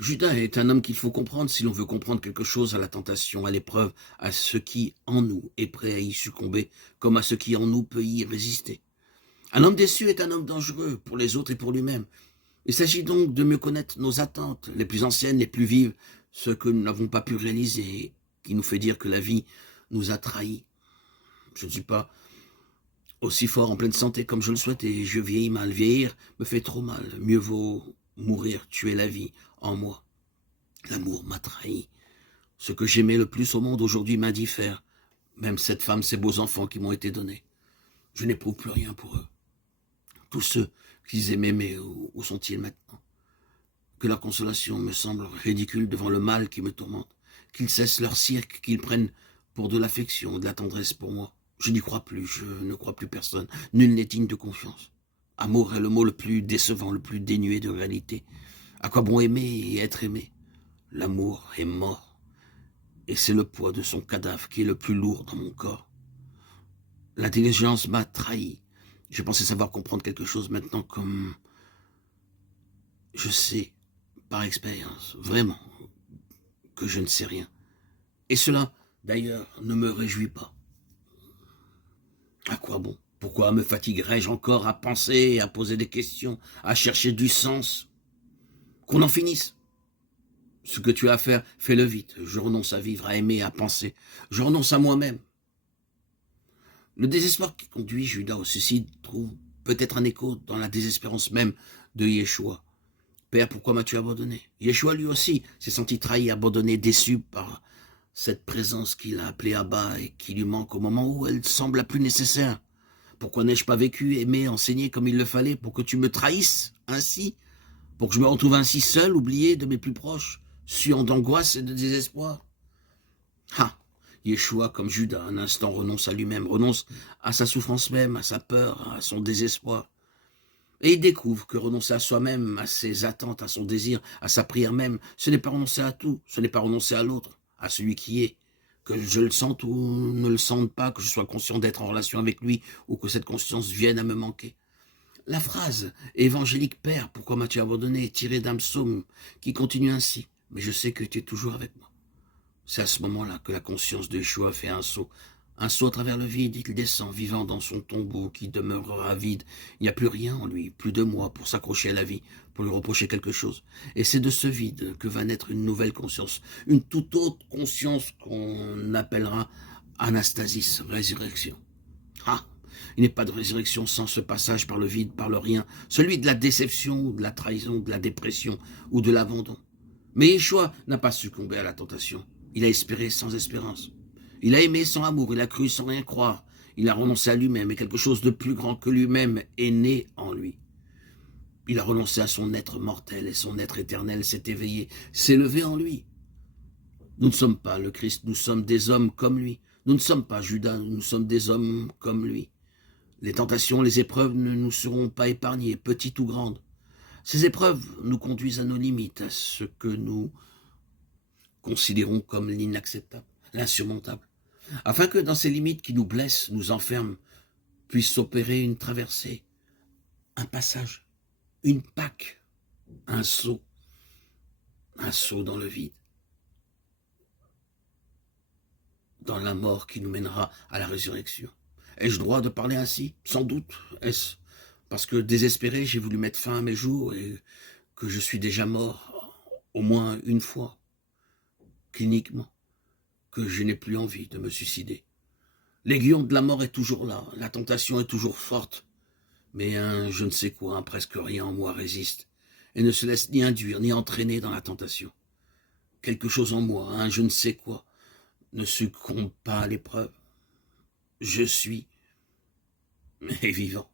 Judas est un homme qu'il faut comprendre si l'on veut comprendre quelque chose à la tentation, à l'épreuve, à ce qui en nous est prêt à y succomber, comme à ce qui en nous peut y résister. Un homme déçu est un homme dangereux pour les autres et pour lui-même. Il s'agit donc de mieux connaître nos attentes, les plus anciennes, les plus vives, ce que nous n'avons pas pu réaliser, qui nous fait dire que la vie nous a trahis. Je ne suis pas aussi fort en pleine santé comme je le souhaitais, je vieillis mal, vieillir me fait trop mal, mieux vaut mourir, tuer la vie en moi. L'amour m'a trahi. Ce que j'aimais le plus au monde aujourd'hui m'indiffère, même cette femme, ces beaux enfants qui m'ont été donnés. Je n'éprouve plus rien pour eux. Tous ceux qu'ils aimaient, mais où sont-ils maintenant? Que la consolation me semble ridicule devant le mal qui me tourmente, qu'ils cessent leur cirque, qu'ils prennent pour de l'affection, de la tendresse pour moi. Je n'y crois plus, je ne crois plus personne, nul n'est digne de confiance. Amour est le mot le plus décevant, le plus dénué de réalité. À quoi bon aimer et être aimé? L'amour est mort, et c'est le poids de son cadavre qui est le plus lourd dans mon corps. L'intelligence m'a trahi. Je pensais savoir comprendre quelque chose maintenant comme je sais par expérience, vraiment, que je ne sais rien. Et cela, d'ailleurs, ne me réjouit pas. À quoi bon? Pourquoi me fatiguerais-je encore à penser, à poser des questions, à chercher du sens? Qu'on en finisse. Ce que tu as à faire, fais-le vite. Je renonce à vivre, à aimer, à penser. Je renonce à moi-même. Le désespoir qui conduit Judas au suicide trouve peut-être un écho dans la désespérance même de Yeshua. Père, pourquoi m'as-tu abandonné? Yeshua lui aussi s'est senti trahi, abandonné, déçu par cette présence qu'il a appelée Abba et qui lui manque au moment où elle semble la plus nécessaire. Pourquoi n'ai-je pas vécu, aimé, enseigné comme il le fallait pour que tu me trahisses ainsi? Pour que je me retrouve ainsi seul, oublié de mes plus proches, suant d'angoisse et de désespoir? Ah, Yeshua, comme Judas, un instant renonce à lui-même, renonce à sa souffrance même, à sa peur, à son désespoir. Et il découvre que renoncer à soi-même, à ses attentes, à son désir, à sa prière même, ce n'est pas renoncer à tout, ce n'est pas renoncer à l'autre, à celui qui est. Que je le sente ou ne le sente pas, que je sois conscient d'être en relation avec lui, ou que cette conscience vienne à me manquer. La phrase « Évangélique Père, pourquoi m'as-tu abandonné » est tirée d'un psaume qui continue ainsi. Mais je sais que tu es toujours avec moi. C'est à ce moment-là que la conscience de Yeshua fait un saut à travers le vide, il descend, vivant dans son tombeau qui demeurera vide. Il n'y a plus rien en lui, plus de moi pour s'accrocher à la vie, pour lui reprocher quelque chose. Et c'est de ce vide que va naître une nouvelle conscience, une toute autre conscience qu'on appellera anastasis, résurrection. Ah, il n'est pas de résurrection sans ce passage par le vide, par le rien, celui de la déception, ou de la trahison, de la dépression ou de l'abandon. Mais Yeshua n'a pas succombé à la tentation. Il a espéré sans espérance. Il a aimé sans amour, il a cru sans rien croire. Il a renoncé à lui-même et quelque chose de plus grand que lui-même est né en lui. Il a renoncé à son être mortel et son être éternel s'est éveillé, s'est levé en lui. Nous ne sommes pas le Christ, nous sommes des hommes comme lui. Nous ne sommes pas Judas, nous sommes des hommes comme lui. Les tentations, les épreuves ne nous seront pas épargnées, petites ou grandes. Ces épreuves nous conduisent à nos limites, à ce que nous considérons comme l'inacceptable, l'insurmontable, afin que dans ces limites qui nous blessent, nous enferment, puisse s'opérer une traversée, un passage, une Pâque, un saut dans le vide, dans la mort qui nous mènera à la résurrection. Ai-je droit de parler ainsi? Sans doute. Est-ce parce que désespéré, j'ai voulu mettre fin à mes jours et que je suis déjà mort au moins une fois, cliniquement, que je n'ai plus envie de me suicider. L'aiguillon de la mort est toujours là, la tentation est toujours forte, mais un je ne sais quoi, un presque rien en moi résiste, et ne se laisse ni induire, ni entraîner dans la tentation. Quelque chose en moi, un je ne sais quoi, ne succombe pas à l'épreuve. Je suis, mais vivant.